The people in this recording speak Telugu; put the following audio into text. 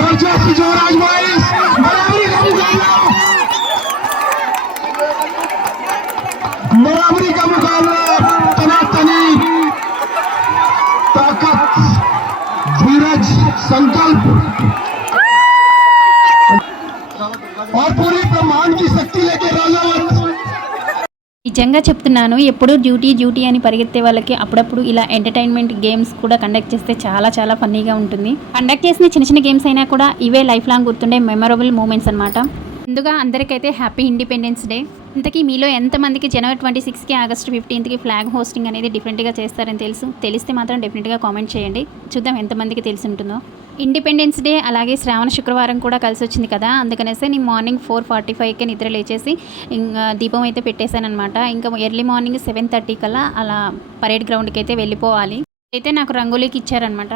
जबरदस्त जोर आजमाइश बराबरी का मुकाबला तनातनी ताकत धीरज संकल्प और पूरी ब्रह्मांड की शक्ति लेके राजावत నిజంగా చెప్తున్నాను, ఎప్పుడు డ్యూటీ అని పరిగెత్తే వాళ్ళకి అప్పుడప్పుడు ఇలా ఎంటర్టైన్మెంట్ గేమ్స్ కూడా కండక్ట్ చేస్తే చాలా ఫన్నీగా ఉంటుంది. కండక్ట్ చేసిన చిన్న గేమ్స్ అయినా కూడా ఇవే లైఫ్ లాంగ్ గుర్తుండే మెమరబుల్ మూమెంట్స్ అనమాట. ముందుగా అందరికైతే హ్యాపీ ఇండిపెండెన్స్ డే. ఇంతకీ మీలో ఎంతమందికి జనవరి 26కి ఆగస్టు 15కి ఫ్లాగ్ హోస్టింగ్ అనేది డిఫరెంట్గా చేస్తారని తెలిస్తే మాత్రం డెఫినెట్గా కామెంట్ చేయండి. చూద్దాం ఎంతమందికి తెలిసి ఉంటుందో. ఇండిపెండెన్స్ డే అలాగే శ్రావణ శుక్రవారం కూడా కలిసి వచ్చింది కదా, అందుకనేసి నేను మార్నింగ్ 4:45కే నిద్ర లేచేసి ఇంకా దీపం అయితే పెట్టేశాను అనమాట. ఇంకా ఎర్లీ మార్నింగ్ 7:30 కల్లా అలా పరేడ్ గ్రౌండ్కి అయితే వెళ్ళిపోవాలి. అయితే నాకు రంగోలీకి ఇచ్చారనమాట.